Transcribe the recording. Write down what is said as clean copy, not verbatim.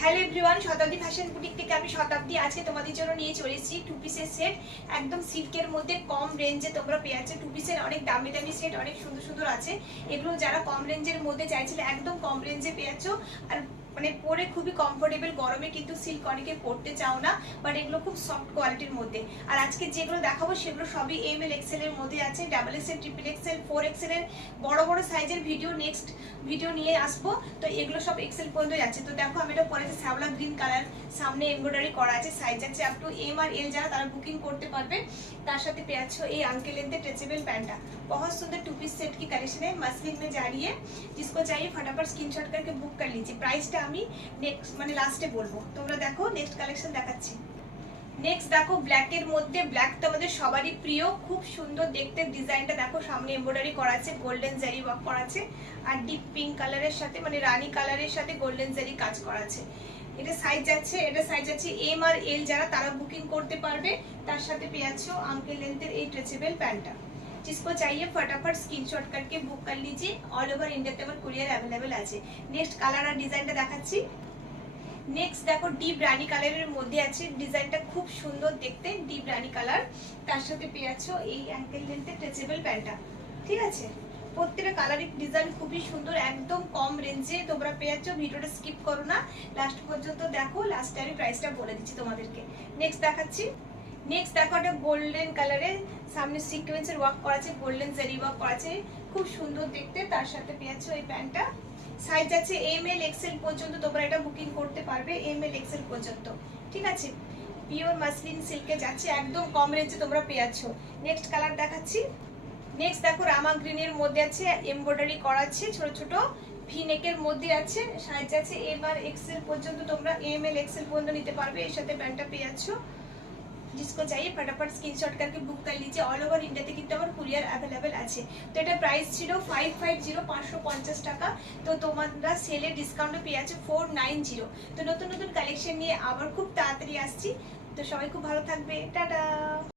Hello everyone, শতাব্দী fashion boutique থেকে আমি শতাব্দী আজকে তোমাদের জন্য নিয়ে চলে এসেছি টু পিসের সেট। একদম সিল্কের মধ্যে কম রেঞ্জে তোমরা পেয়ে যাচ্ছে। টু পিসের অনেক দামি দামি সেট, অনেক সুন্দর সুন্দর আছে। এগুলো যারা কম রেঞ্জের মধ্যে চাইছিলে একদম কম রেঞ্জে পেয়ে যাচ্ছ। আর মানে পরে খুবই কমফোর্টেবল, গরমে কিন্তু সিল্ক অনেকে পরতে চাও না, বাট এগুলো খুব সফট কোয়ালিটির মধ্যে। আর আজকে যেগুলো দেখাবো সেগুলো সবই ML XL এর মধ্যে আছে। Double XL, triple XL, 4XL এর বড় বড় সাইজের নেক্সট ভিডিও নিয়ে আসবো। তো এগুলো সব এক্সেল পর্যন্ত যাচ্ছে। তো দেখো আমি এটা পরেছি শ্যাওলা গ্রিন কালার, সামনে এমব্রয়ডারি করা আছে। সাইজ আছে আপ টু M আর L, যারা তারা বুকিং করতে পারবে। তার সাথে পেয়ে যাচ্ছ এই আঙ্কেল লেন্থে स्ट्रेचेबल पैंटा। बहुत सुंदर टू पीस सेट की कलेक्शन है, मसलिन में जा रही है। जिसको चाहिए फटाफट स्क्रीनशॉट करके बुक कर लीजिए। प्राइसটা আমি নেক্সট মানে লাস্টে বলবো। তোমরা দেখো নেক্সট কালেকশন দেখাচ্ছি। নেক্সট দেখো ব্ল্যাকের মধ্যে, ব্ল্যাক তো আমাদের সবারই প্রিয়, খুব সুন্দর দেখতে। ডিজাইনটা দেখো, সামনে এমব্রয়ডারি করা আছে, গোল্ডেন জারি ওয়ার্ক করা আছে। আর ডিপ পিঙ্ক কালারের সাথে মানে রানী কালারের সাথে গোল্ডেন জারি কাজ করা আছে। এটা সাইজ আছে M আর L, যারা তারা বুকিং করতে পারবে। তার সাথে পেয়ে যাচ্ছ আঙ্কেল লেন্থের এই स्ट्रेचेबल पैंटा। जिसको चाहिए फटाफट स्क्रीनशॉट करके बुक कर लीजिए। ऑल ओवर इंडियाতে আমার কুরিয়ার अवेलेबल আছে। নেক্সট কালার আর ডিজাইনটা দেখাচ্ছি। নেক্সট দেখো ডিপ রানী কালারের মধ্যে আছে। ডিজাইনটা খুব সুন্দর দেখতে, ডিপ রানী কালার। তার সাথে পেয়ে যাচ্ছ এই অ্যাঙ্কেল লেন্থে স্ট্রেচেবল প্যান্টটা। ঠিক আছে, প্রত্যেকটা কালারের ডিজাইন খুবই সুন্দর, একদম কম রেঞ্জে তোমরা পেয়ে যাচ্ছ। ভিডিওটা স্কিপ করো না, লাস্ট পর্যন্ত দেখো। লাস্টে আমি প্রাইসটা বলে দিচ্ছি তোমাদেরকে। নেক্সট দেখাচ্ছি। নেক্সট দেখো একটা গোল্ডেন কালারের, সামনে সিকোয়েন্সের ওয়ার্ক করা আছে, গোল্ডেন জারি ওয়ার্ক করা আছে, খুব সুন্দর দেখতে। তার সাথে পেয়ে যাচ্ছ এই প্যান্টটা। সাইজ আছে ML XL পর্যন্ত, তোমরা এটা বুকিং করতে পারবে ML XL পর্যন্ত। ঠিক আছে, পিওর মাসলিন সিল্কে যাচ্ছে, একদম কম রেঞ্জে তোমরা পেয়ে যাচ্ছ। নেক্সট কালার দেখাচ্ছি। নেক্সট দেখো রামা গ্রিনের মধ্যে আছে, এমব্রয়ডারি করা আছে, ছোট ছোট ভি নেকের মধ্যে আছে। সাইজ আছে M আর XL পর্যন্ত, তোমরা ML XL পর্যন্ত নিতে পারবে। এর সাথে প্যান্টটা পেয়ে যাচ্ছ। जिसको चाहिए फटाफट स्क्रीनशॉट करके बुक कर लीजिए। ऑल ओवर इंडियाতে কিন্তু আমার কুরিয়ার अवेलेबल আছে। তো এটা প্রাইস ছিল 550 টাকা। তো তোমরা সেলে ডিসকাউন্টে পেয়ে যাচ্ছ 490। তো নতুন নতুন কালেকশন নিয়ে আবার খুব তাড়াতাড়ি আসছি। তো সবাই খুব ভালো থাকবে, টাটা।